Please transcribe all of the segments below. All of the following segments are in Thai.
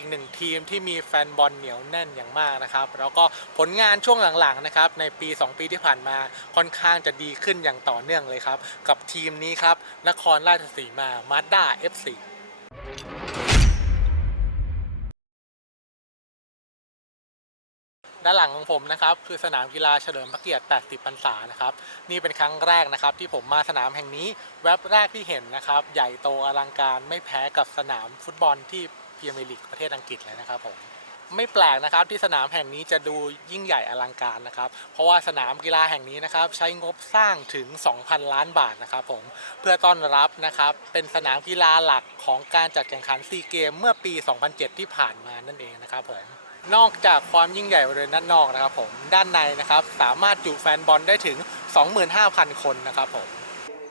อีกหนึ่งทีมที่มีแฟนบอลเหนียวแน่นอย่างมากนะครับ แล้วก็ผลงานช่วงหลังๆนะครับในปี 2 ปีที่ผ่านมาค่อนข้างจะดีขึ้นอย่างต่อเนื่องเลยครับ กับทีมนี้ครับนครราชสีมามาด้า FC ด้านหลังของผมนะครับคือสนามกีฬาเฉลิมพระเกียรติ 80 พรรษานะครับนี่เป็นครั้งแรกนะครับที่ผมมาสนามแห่งนี้แว็บแรกที่เห็นนะครับ ใหญ่โตอลังการไม่แพ้กับสนามฟุตบอลที่ พีเมียร์ลีกประเทศอังกฤษเลยนะครับผมไม่แปลกนะครับที่สนามแห่งนี้จะดูยิ่งใหญ่อลังการนะครับ เพราะว่าสนามกีฬาแห่งนี้นะครับใช้งบสร้างถึง 2,000 ล้านบาทนะครับผมเพื่อต้อนรับนะครับเป็นสนามกีฬาหลักของการจัดแข่งขันซีเกมเมื่อปี 2007 ที่ผ่านมานั่นเองนะครับผมนอกจากความยิ่งใหญ่บริเวณด้านนอกนะครับผมด้านในนะครับสามารถจุแฟนบอลได้ถึง 25,000 คนนะครับผม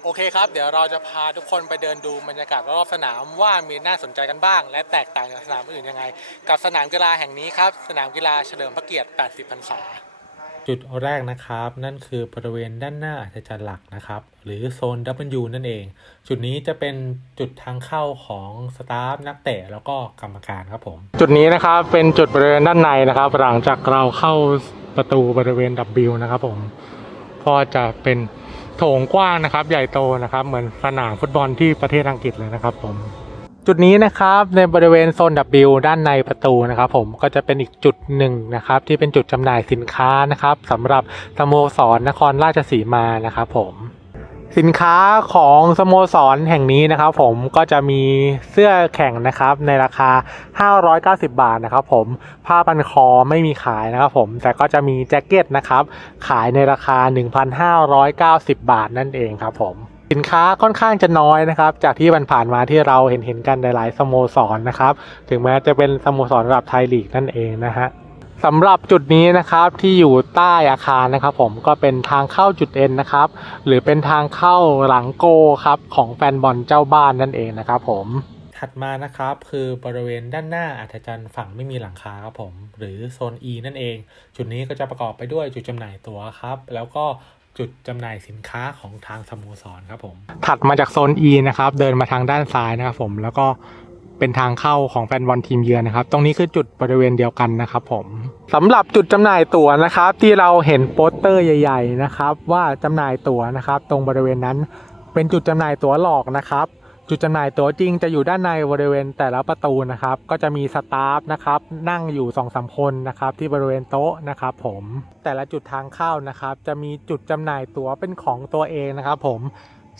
โอเคครับ เดี๋ยวเราจะพาทุกคนไปเดินดูบรรยากาศรอบสนามว่ามีน่าสนใจกันบ้าง และแตกต่างจากสนามอื่นยังไง กับสนามกีฬาแห่งนี้ครับ สนามกีฬาเฉลิมพระเกียรติ 80 พรรษา จุดแรกนะครับ นั่นคือบริเวณด้านหน้าอาจารย์หลักนะครับ หรือโซน W นั่นเอง จุดนี้จะเป็นจุดทางเข้าของสตาฟนักเตะแล้วก็กรรมการครับผม จุดนี้นะครับเป็นจุดบริเวณด้านในนะครับ หลังจากเราเข้าประตูบริเวณ W นะครับผมก็จะเป็น โถงกว้างนะครับ ใหญ่โตนะครับ เหมือนสนามฟุตบอลที่ประเทศอังกฤษเลยนะครับผม จุดนี้นะครับในบริเวณโซน W ด้านในประตูนะครับผมก็จะเป็นอีกจุดหนึ่งนะครับ ที่เป็นจุดจำหน่ายสินค้านะครับสำหรับสโมสรนครราชสีมานะครับผม สินค้าของสโมสรแห่งนี้นะครับผมก็จะมีเสื้อแข่งนะครับในราคา 590 บาทนะครับผมผ้าพันคอไม่มีขายนะครับผมแต่ก็จะมีแจ็คเก็ตนะครับขายในราคา 1,590 บาทนั่นเองครับผมสินค้าค่อนข้างจะน้อยนะครับ จากที่มันผ่านมาที่เราเห็นเห็นกันหลายๆสโมสรนะครับ ถึงแม้จะเป็นสโมสรระดับไทยลีกนั่นเองนะฮะ สำหรับจุดนี้นะครับที่อยู่ใต้อาคารนะครับ ผมก็เป็นทางเข้าจุดเอ็นนะครับ หรือเป็นทางเข้าหลังโกครับของแฟนบอลเจ้าบ้านนั่นเองนะครับผมถัดมานะครับคือบริเวณด้านหน้าอัธจันทร์ฝั่งไม่มีหลังคาครับผมหรือโซน E นั่นเอง จุดนี้ก็จะประกอบไปด้วยจุดจำหน่ายตั๋วครับ แล้วก็จุดจำหน่ายสินค้าของทางสโมสรครับผม ถัดมาจากโซน E นะครับ เดินมาทางด้านซ้ายนะครับผม แล้วก็ เป็นทางเข้าของแฟนบอลทีมเยือนนะครับ ตรงนี้คือจุดบริเวณเดียวกันนะครับผมสำหรับจุดจำหน่ายตั๋วนะครับ ที่เราเห็นโปสเตอร์ใหญ่ ๆ นะครับ ว่าจำหน่ายตั๋วนะครับ ตรงบริเวณนั้นเป็นจุดจำหน่ายตั๋วหลอกนะครับ จุดจำหน่ายตั๋วจริงจะอยู่ด้านในบริเวณแต่ละประตูนะครับ ก็จะมีสตาฟนะครับนั่งอยู่2อสคนนะครับที่บริเวณโต๊ะนะครับ ผมแต่ละจุดทางเข้านะครับ จะมีจุดจำหน่ายตั๋วเป็นของตัวเองนะครับ ผม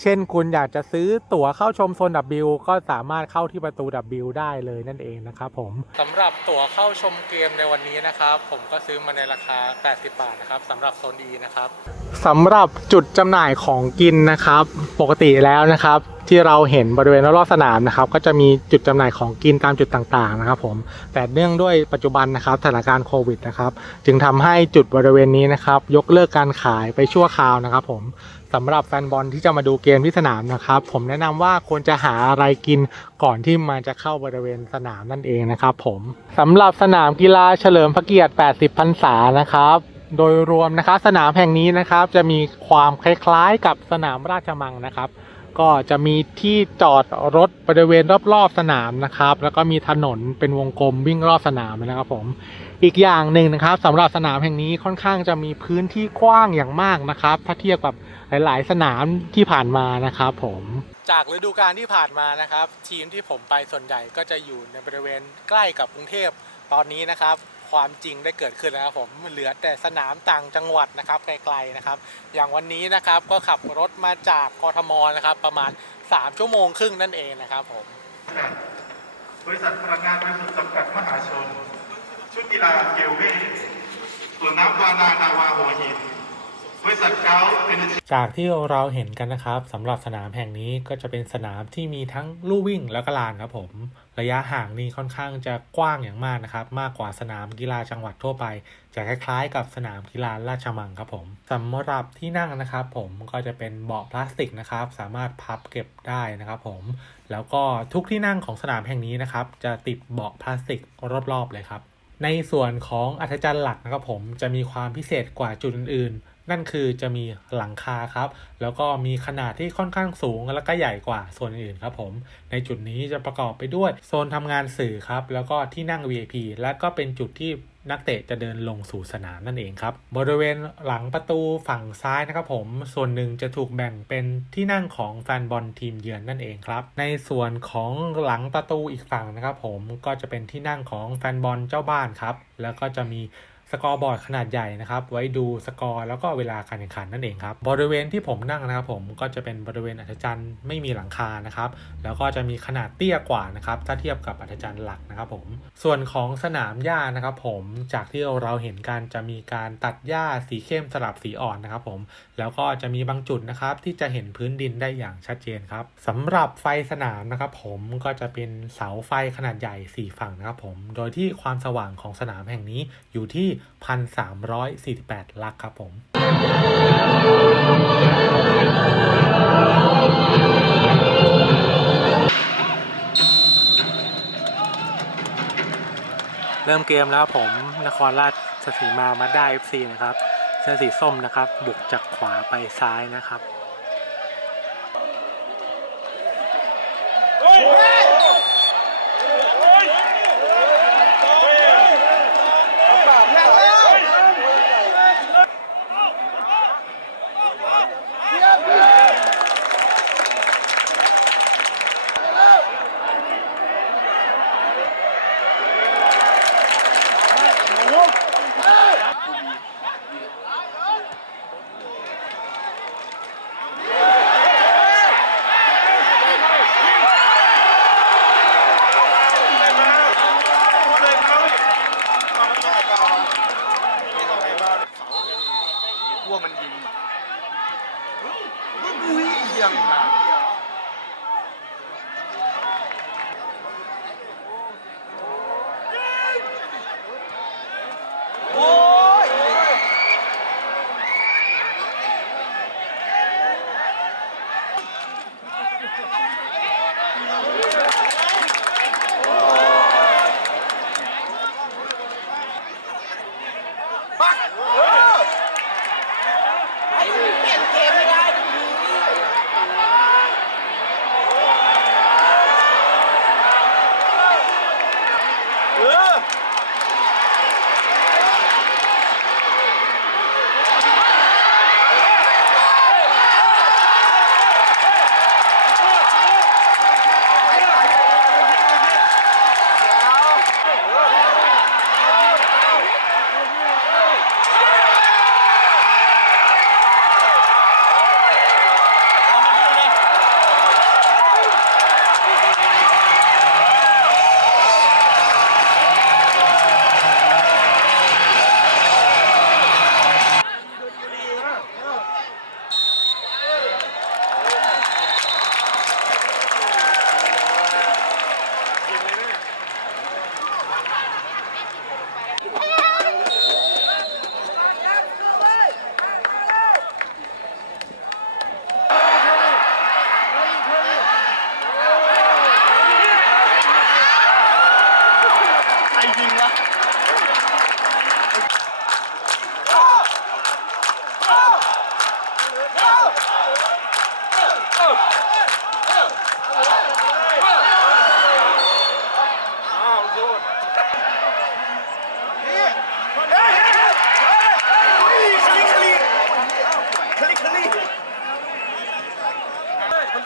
เช่นคุณอยากจะซื้อตั๋วเข้าชมโซน W ก็สามารถเข้าที่ประตู W ได้เลยนั่นเองนะครับผมสำหรับตั๋วเข้าชมเกมในวันนี้นะครับ ผมก็ซื้อมาในราคา 80 บาทนะครับสำหรับโซน E นะครับสำหรับจุดจำหน่ายของกินนะครับ ปกติแล้วนะครับ ที่เราเห็นบริเวณรอบๆสนามนะครับ ก็จะมีจุดจำหน่ายของกินตามจุดต่างๆนะครับ ผมแต่เนื่องด้วยปัจจุบันนะครับสถานการณ์โควิดนะครับ จึงทำให้จุดบริเวณนี้นะครับ ยกเลิกการขายไปชั่วคราวนะครับ ผม สำหรับแฟนบอลที่จะมาดูเกมที่สนามนะครับ ผมแนะนำว่าควรจะหาอะไรกินก่อนที่มันจะเข้าบริเวณสนามนั่นเองนะครับ ผมสำหรับสนามกีฬาเฉลิมพระเกียรติ 80 พรรษานะครับ โดยรวมนะครับสนามแห่งนี้นะครับ จะมีความคล้ายๆกับสนามราชมังนะครับ ก็จะมีที่จอดรถบริเวณรอบๆสนามนะครับ แล้วก็มีถนนเป็นวงกลมวิ่งรอบสนามนะครับผมอีกอย่างหนึ่งนะครับสำหรับสนามแห่งนี้ค่อนข้างจะมีพื้นที่กว้างอย่างมากนะครับ ถ้าเทียบกับหลาย ๆ สนามที่ผ่านมานะครับผมจากฤดูกาลที่ผ่านมานะครับ ทีมที่ผมไปส่วนใหญ่ก็จะอยู่ในบริเวณใกล้กับกรุงเทพตอนนี้นะครับ ความจริงได้เกิดขึ้นแล้วครับผมเหลือแต่สนามต่างจังหวัดนะครับไกลๆนะครับ อย่างวันนี้นะครับก็ขับรถมาจากกทมนะครับ ประมาณ 3 ชั่วโมงครึ่งนั่นเองนะครับผมบริษัทพลังงานบริสุทธิ์จำกัดมหาชน ชุดกีฬาเกลเว่สวนน้ำวานานาวาหัวหิน จากที่เราเห็นกันนะครับสำหรับสนามแห่งนี้ก็จะเป็นสนามที่มีทั้งลู่วิ่งแล้วก็ลานครับผม ระยะห่างนี่ค่อนข้างจะกว้างอย่างมากนะครับ มากกว่าสนามกีฬาจังหวัดทั่วไป จะคล้ายๆ กับสนามกีฬาราชมังครับผมสำหรับที่นั่งนะครับ ผมก็จะเป็นเบาะพลาสติกนะครับ สามารถพับเก็บได้นะครับผม แล้วก็ทุกที่นั่งของสนามแห่งนี้นะครับ จะติดเบาะพลาสติกรอบๆเลยครับในส่วนของอัธจันทร์หลักนะครับผมจะมีความพิเศษกว่าจุดอื่น นั่นคือจะมีหลังคาครับ แล้วก็มีขนาดที่ค่อนข้างสูงแล้วก็ใหญ่กว่าส่วนอื่นครับผม ในจุดนี้จะประกอบไปด้วยโซนทำงานสื่อครับ แล้วก็ที่นั่ง VIP และก็เป็นจุดที่นักเตะจะเดินลงสู่สนามนั่นเองครับ บริเวณหลังประตูฝั่งซ้ายนะครับผม ส่วนหนึ่งจะถูกแบ่งเป็นที่นั่งของแฟนบอลทีมเยือนนั่นเองครับ ในส่วนของหลังประตูอีกฝั่งนะครับผมก็จะเป็นที่นั่งของแฟนบอลเจ้าบ้านครับ แล้วก็จะมี สกอร์บอร์ดขนาดใหญ่นะครับ ไว้ดูสกอร์แล้วก็เวลาการแข่งขันนั่นเองครับ บริเวณที่ผมนั่งนะครับ ผมก็จะเป็นบริเวณอัธจันทร์ไม่มีหลังคานะครับ แล้วก็จะมีขนาดเตี้ยกว่านะครับ ถ้าเทียบกับอัธจันทร์หลักนะครับ ผม ส่วนของสนามหญ้านะครับ ผมจากที่เราเห็นกันจะมีการตัดหญ้าสีเข้มสลับสีอ่อนนะครับ ผม แล้วก็จะมีบางจุดนะครับ ที่จะเห็นพื้นดินได้อย่างชัดเจนครับสำหรับไฟสนามนะครับ ผมก็จะเป็นเสาไฟขนาดใหญ่ 4 ฝั่งนะครับ ผม โดยที่ความสว่างของสนามแห่งนี้อยู่ที่1,348 ลักครับผมเริ่มเกมแล้วผมนครราชสีมามาได้ FC นะครับ เสื้อสีส้มนะครับ บุกจากขวาไปซ้ายนะครับ ว่ามันยิง อุ้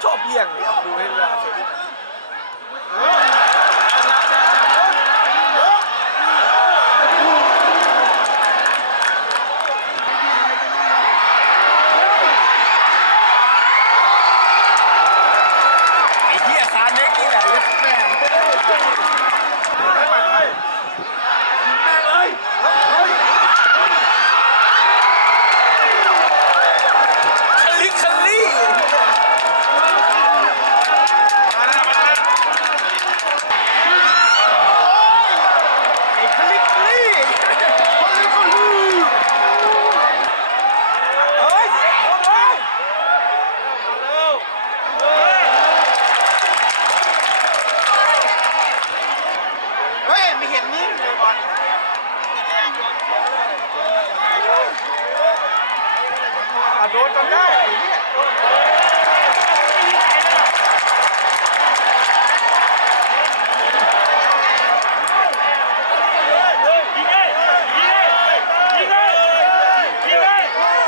ชอบเบี่ยงเลยดูให้เวลาเสร็จ ไอ้เหี้ยซานเน็กนี่แหละยัดแม่งไม่ไปเลยยิงแม่งเลยคลิกคลี่ไอ้คลิกคลี่คลิกคลี่เฮ้ยเสียงคนเว้ย เฮ้ยไม่เห็นนิ่งเลยบอล นจนได้ไอ้เนี่ย โอเค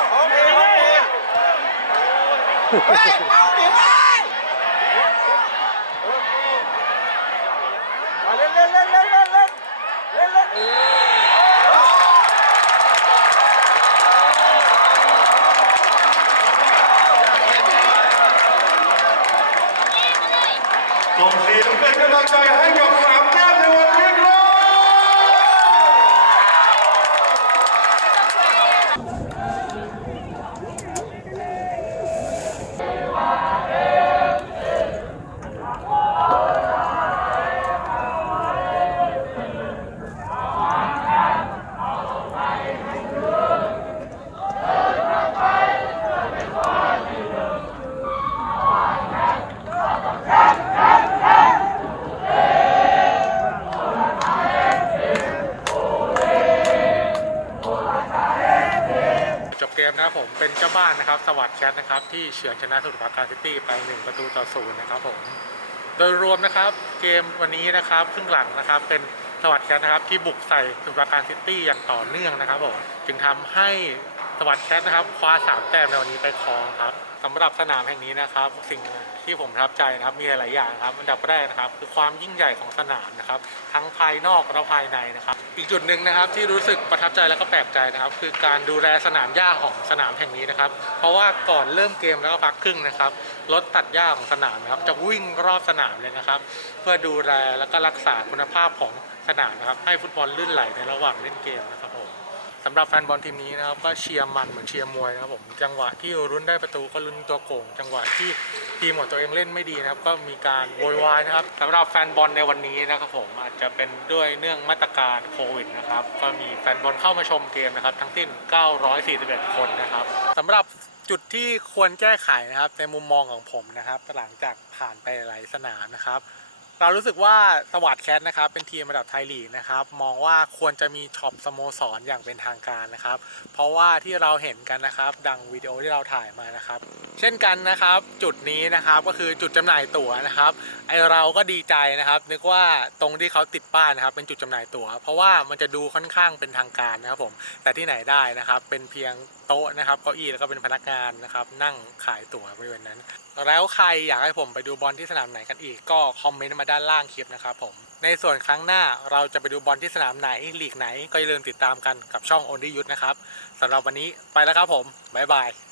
โอเค เฮ้ยเมาดิเว้ย นะครับสวัสดิ์แคทนะครับที่เฉือนชนะสมุทรปราการซิตี้ไป 1 ประตูต่อศูนย์นะครับผมโดยรวมนะครับเกมวันนี้นะครับครึ่งหลังนะครับเป็นสวัสดิ์แคทนะครับที่บุกใส่สมุทรปราการซิตี้อย่างต่อเนื่องนะครับผมจึงทำให้ สวัสดิ์แคทนะครับคว้าสามแต้มในวันนี้ไปครองครับสำหรับสนามแห่งนี้นะครับ สิ่งที่ผมประทับใจนะครับมีหลายอย่างครับอันดับแรกนะครับ คือความยิ่งใหญ่ของสนามนะครับ ทั้งภายนอกและภายในนะครับ อีกจุดหนึ่งนะครับที่รู้สึกประทับใจและก็แปลกใจนะครับ คือการดูแลสนามหญ้าของสนามแห่งนี้นะครับ เพราะว่าก่อนเริ่มเกมแล้วก็พักครึ่งนะครับรถตัดหญ้าของสนามนะครับ จะวิ่งรอบสนามเลยนะครับ เพื่อดูแลและก็รักษาคุณภาพของสนามนะครับ ให้ฟุตบอลลื่นไหลในระหว่างเล่นเกมนะครับ สำหรับแฟนบอลทีมนี้นะครับก็เชียร์มันเหมือนเชียร์มวยนะครับผมจังหวะที่รุ้นได้ประตูก็ลุ้นตัวโก่งจังหวะที่ทีมของตัวเองเล่นไม่ดีนะครับ ก็มีการโวยวายนะครับสำหรับแฟนบอลในวันนี้นะครับผมอาจจะเป็นด้วยเนื่องมาตรการโควิดนะครับก็มีแฟนบอลเข้ามาชมเกมนะครับทั้งสิ้น 941 คนนะครับสำหรับจุดที่ควรแก้ไขนะครับในมุมมองของผมนะครับหลังจากผ่านไปหลายสนามนะครับ เรารู้สึกว่าสวัสดแคทนะครับเป็นทีมระดับไทยลีกนะครับมองว่าควรจะมีช็อปสโมสรอย่างเป็นทางการนะครับ เพราะว่าที่เราเห็นกันนะครับ ดังวิดีโอที่เราถ่ายมานะครับ เช่นกันนะครับจุดนี้นะครับก็คือจุดจำหน่ายตั๋วนะครับไอเราก็ดีใจนะครับ นึกว่าตรงที่เขาติดป้ายนะครับ เป็นจุดจำหน่ายตั๋ว เพราะว่ามันจะดูค่อนข้างเป็นทางการนะครับผมแต่ที่ไหนได้นะครับ เป็นเพียงโต๊ะนะครับเก้าอี้แล้วก็เป็นพนักงานนะครับนั่งขายตั๋วบริเวณนั้น แล้วใครอยากให้ผมไปดูบอลที่สนามไหนกันอีกก็คอมเมนต์มาด้านล่างคลิปนะครับผม ในส่วนครั้งหน้าเราจะไปดูบอลที่สนามไหนลีกไหนก็อย่าลืมติดตามกันกับช่องโอนดิยุทธนะครับสำหรับวันนี้ไปแล้วครับผมบ๊ายบาย